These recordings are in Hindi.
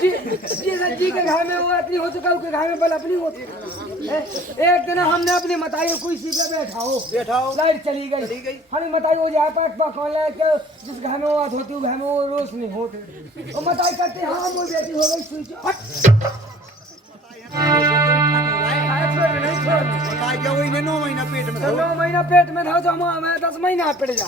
जी के घर में वो अपनी हो चुका, उसके घर में बल अपनी होती है। एक दिन हमने अपनी मताई को इसी पे बैठाओ लाइट चली गई। हमें मताई हो जाए पास कौन लाए के जिस घर में वो बात होती है घर में वो रोज नहीं होते। और मताई कहते हाँ वो बेटी हो गई स्विच नहीं 9 महीना पेट में 9 महीना पेट में था तो हमें 10 महीना पड़ जा।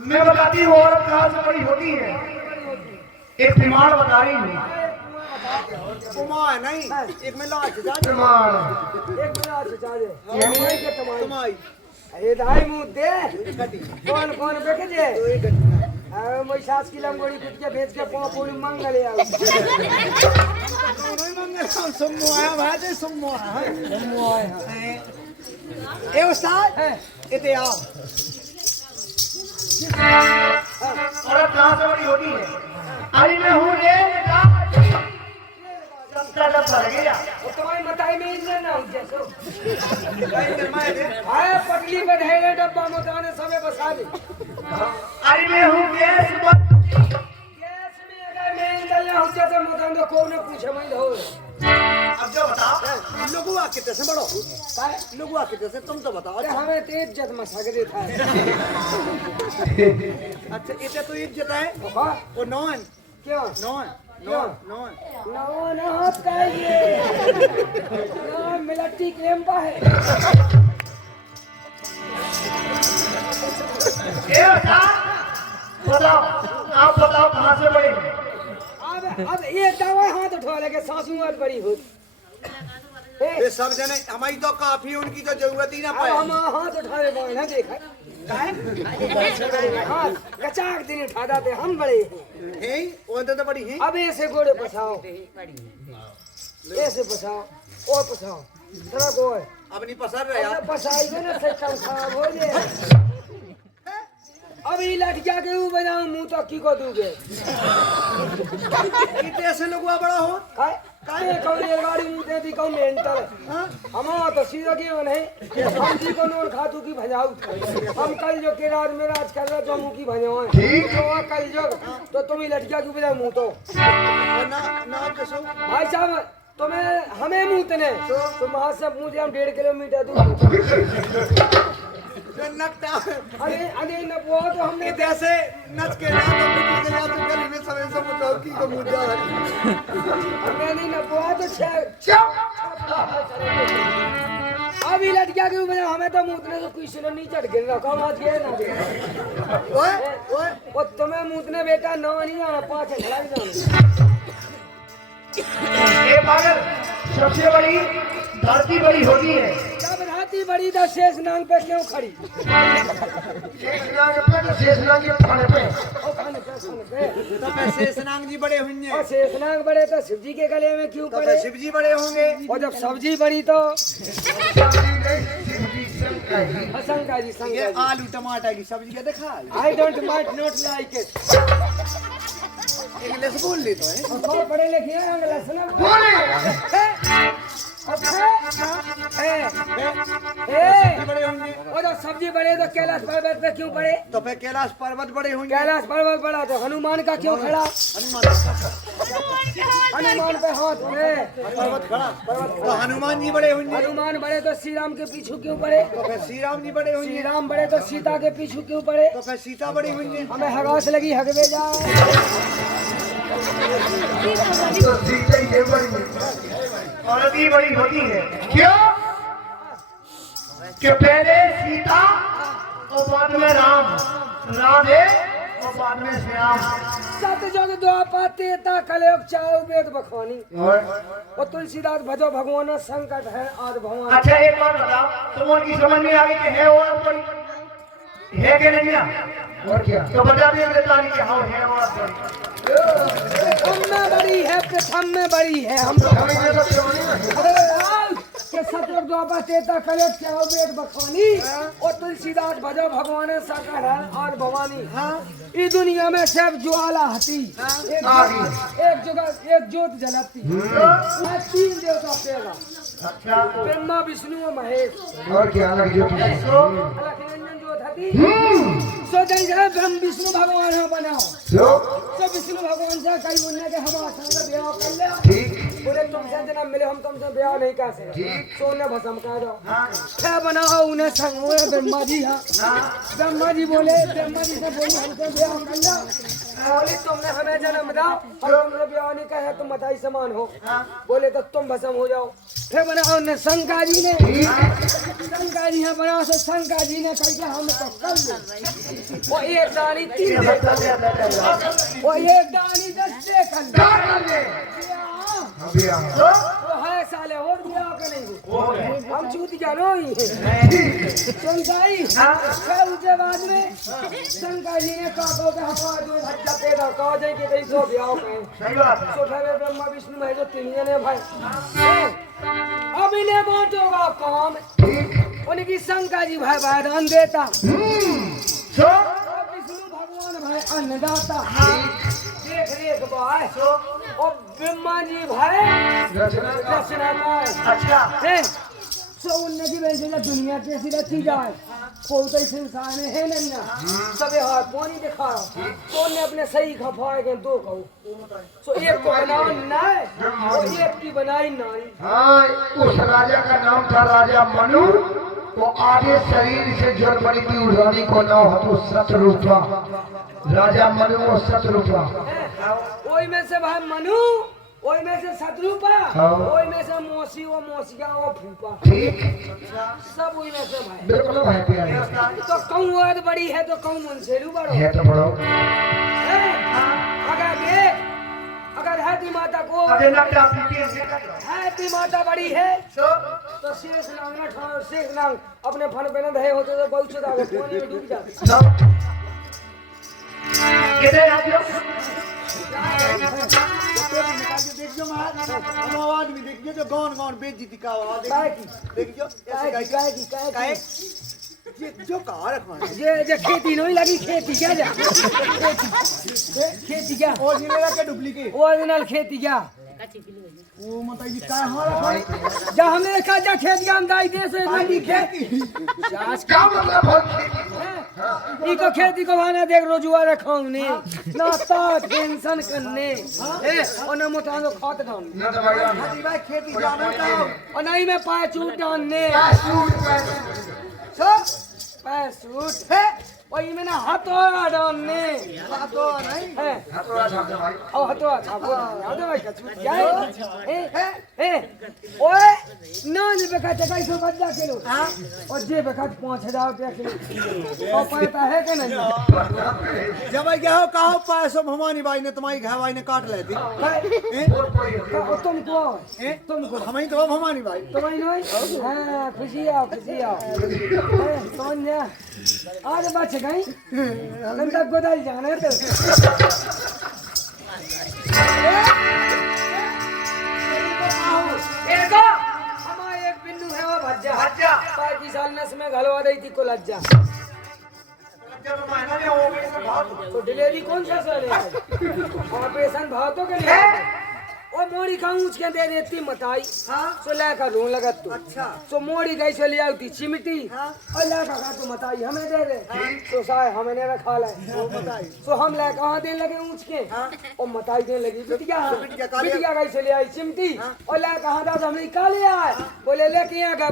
मैं बताती हूँ औरत कहाँ से बड़ी होती है। एक प्रमाण बता रही हूँ। नहीं एक में लाच प्रमाण एक मिनट चाहे तुम्हारी ये दाई मुंह दे कौन कौन बेके जे मैं सास की लंगोड़ी कुछ के भेज के पांव पूरी मांग ले आओ। सम्मो आया भाई जे सम्मो आया ए उस्ताद इते आओ। औरत कहाँ से बड़ी होती है। अरे मैं हूँ रे तुम्हारी मताई में इंजन ना हो जैसो आया पटली पे ढेरे डब्बा मकाने सबे बसा दे। अरे मैं हूँ गैस गैस में अगर मैं इंजन ना हो जैसे मकान तो कौन पूछे मैं हो। अब जो बताओ लोगुआ कितने से बड़ो काय लोगुआ कितने से तुम तो बताओ। अरे हमें तो इज्जत में सगरे था। अच्छा इते तो इज्जत है हां वो नॉन क्यों नॉन ना होता है ये ना मिलिट्री कैंप है। बताओ आप बताओ कहाँ से बड़ी। अब ये दवा हाथ उठा लेके सासू और बड़ी हो ये सब जने हमारी तो काफी उनकी तो जरूरत ही ना पाए। हम हाथ उठा ले बोल ना देखा हां कचाक दिन उठा देते हम बड़े हैं वो तो बड़ी है। अब ऐसे घोड़े पछाओ ऐसे पछाओ और पछाओ जरा को अपनी पसंद रहे यार पछाई में ना से खराब हो जाए। अब ये लटकिया के ऊ बनाऊं मुंह तो की को दूगे कितने ऐसे लोगुआ बड़ा हो काय कौन रेलगाड़ी मुंह दे दी कौन मेंटल हम तो सीधा के नहीं हम जी को नोन खातू की भजाऊ हम कल जो के रात में राज कर रहे तो मुंह की भजाओ ठीक तो कल जो तो तुम ही लटकिया क्यों बना मुंह तो ना कसो भाई साहब तुम्हें हमें मुंह तने तो वहां से मुझे हम 1.5 किलोमीटर दूर नकटा अरे न वो तो हमने ऐसे नच के ना तो मिट्टी से तो गली में समय सब चौकी को मुद्दा है। हमने नहीं न वो तो अभी लटकिया के ऊपर हमें तो मुंहने तो किसी ने नहीं चढ़ गिर रखा हाथ ये ना ओए वो तुम्हें मुंहने बेटा ना नहीं आना पाछे खड़ा जाना। ये पागल सबसे बड़ी धरती बड़ी होती है। जब धरती बड़ी तो शेष नांग पे क्यों खड़ी। शेषनाग पे तो शेषनाग के खाने पे ओ खाने पे तो पे शेषनाग जी बड़े होंगे और शेषनाग बड़े तो शिव जी के गले में क्यों तो पड़े। शिव जी बड़े होंगे और जब सब्जी बड़ी तो शंकर जी ये आलू टमाटर की सब्जी का देखा I don't might not like it. English बोल ले तो है और पढ़े लिखे हैं इंग्लिश ना बड़े होंगे और जब सब्जी बड़े तो कैलाश पर्वत पे क्यों पड़े। तो फिर कैलाश पर्वत बड़े होंगे कैलाश पर्वत बड़ा तो हनुमान का क्यों खड़ा। हनुमान पे हाथ पे पर्वत खड़ा तो हनुमान जी बड़े होंगे। हनुमान बड़े तो श्री राम के पीछू क्यों पड़े। तो फिर श्री राम जी बड़े श्री होंगे। राम बड़े तो सीता के पीछू क्यों पड़े। तो फिर सीता बड़ी होंगे। हमें हगास लगी हगवे जाओ तो सीता ये बड़ी औरत ही बड़ी होती है। क्यों कि पहले सीता और बाद में राम राधे और बाद में श्याम। सतयुग द्वापर त्रेता कलयुग चाउ वेद बखवानी और तुलसीदास भजो भगवान संकट है आद भगवान। अच्छा एक बात बताओ तुम उनकी समझ में आ गई कि है औरत बड़ी है कि नहीं है और क्या तो बता दिया कि हाँ है औरत बड़ी। प्रथम में बड़ी है प्रथम में बड़ी है हम के सतयुग द्वापर त्रेता कलयुग चाउ वेद बखवानी और तुलसीदास भजो भगवान संकट है और भवानी। इस दुनिया में सब ज्वाला हती एक जगह एक ज्योत जलती 3 देवता पेगा अच्छा ब्रह्मा विष्णु और महेश और क्या अलग जो अलग निरंजन ज्योत हती होती सो जैसे ब्रह्म विष्णु भगवान हो बनाओ तो विष्णु भगवान से कई बोलने के हम आसान ब्याह कर ले ठीक बोले तुमसे जना मिले हम तुमसे ब्याह नहीं कर सकते सोने भसम कह दो क्या बनाओ उन्हें संग ब्रह्मा जी ब्रह्मा जी बोले ब्रह्मा जी से बोले हमसे ब्याह कर लो बोले तुमने हमें जन्म दो और तुमने ब्याह नहीं कहे तुम मताई समान हो बोले तो तुम भसम हो जाओ फिर बनाओ ने शंकर जी ने बनाओ तो शंकर जी ने कह हम तो कर लो वो एक दानी 3 वो एक दानी 10 से कर ले तो है साले और ब्याह के नहीं हम चूत जानो ही शंकर फिर उसके बाद में शंकर जी ने काको के हाथ में बच्चा पैदा कर दे कि कहीं सो ब्याह करें सही बात है तो फिर ब्रह्मा विष्णु महेश तीन जने भाई अब इन्हें बांटोगा काम उनकी शंकर जी भाई वरदान देता सो विष्णु भगवान भाई अन्नदाता देख रेख भाई और ब्रह्मा जी भाई रचनाकार अच्छा है सो उनने की वजह से दुनिया कैसी रखी जाए कोई संसार में है नहीं ना सबे हाथ पानी दिखा तो उन्हें अपने सही खपाए गए 2 कहूँ सो एक को बनाओ नाय और एक की बनाई नारी हाँ उस राजा का नाम था राजा मनु तो आगे शरीर से जल बनी थी उस रानी को नाम तो शत्रुपा राजा मनु और शत्रुपा ओई में से भाई मनु ओई में से शत्रुपा ओई में से मौसी और मौसिया और फूफा ठीक सब ओई में से भाई बिल्कुल भाई प्यारे तो कहूँ और बड़ी है तो कहूँ मुंसेलू बड़ो है तो बड़ो अगर देख अगर हैती माता को हैती माता बड़ी है तो शेष नांग ना ठाओ शेष नांग अपने फन पे न धए होते तो बहुत चुदा के पानी में डूब जाते किधर आजो देखियो महाराज आवाज में देखियो जो गौन गौन बेइज्जती का आवाज काय की देखियो काय ये जो कहा रखवा ये खेती नहीं लगी खेती क्या जा खेती क्या ओरिजिनल के डुप्लीकेट ओरिजिनल खेती क्या वो मतलब ये काय हो रखवा जा हमने देखा जा खेत का हम दाई दे से लगी खेती क्या मतलब है इको खेती को भाना देख रोजुआ रखाउने नाता टेंशन करने और न मोटानो खात खाने ना तो भगवान हाजी भाई खेती जाना था और नहीं में पाए चूट डालने पैसूट है और इनमें ना हथौड़ा डालने तो नहीं है हथौड़ा छापते भाई और हथौड़ा छापो याद है का छूट क्या है ओए ना जे बेका चकाई सो बच्चा किलो और जे बेका 5000 रुपया किलो और पता है कि नहीं जब आई गया कहो पैसो भवानी बाई ने तुम्हारी घर भाई ने काट ले दी तुमको हम ही तो भवानी भाई तुम्हारी नहीं हां खुशी आओ सोनिया आज बच गई लंका गोदाई जाने तो देखो हमारा एक बिंदु है वो भज्जा बाकी साल नस में घलवा दी थी को लज्जा तो डिलीवरी कौन सा सर है ऑपरेशन भाव तो के लिए और मोड़ी का ऊंच के दे देती मताई सो लाका रो लगत तो अच्छा सो मोड़ी गई से ले आती चिमटी और लाका का तो मताई हमें दे दे तो साय हमें ने रखा ले वो बताई सो हम ले कहां देने लगे ऊंच के और मताई देने लगी बिटिया गई से ले आई चिमटी और ले कहां था हमने निकाल लिया बोले लेके यहां का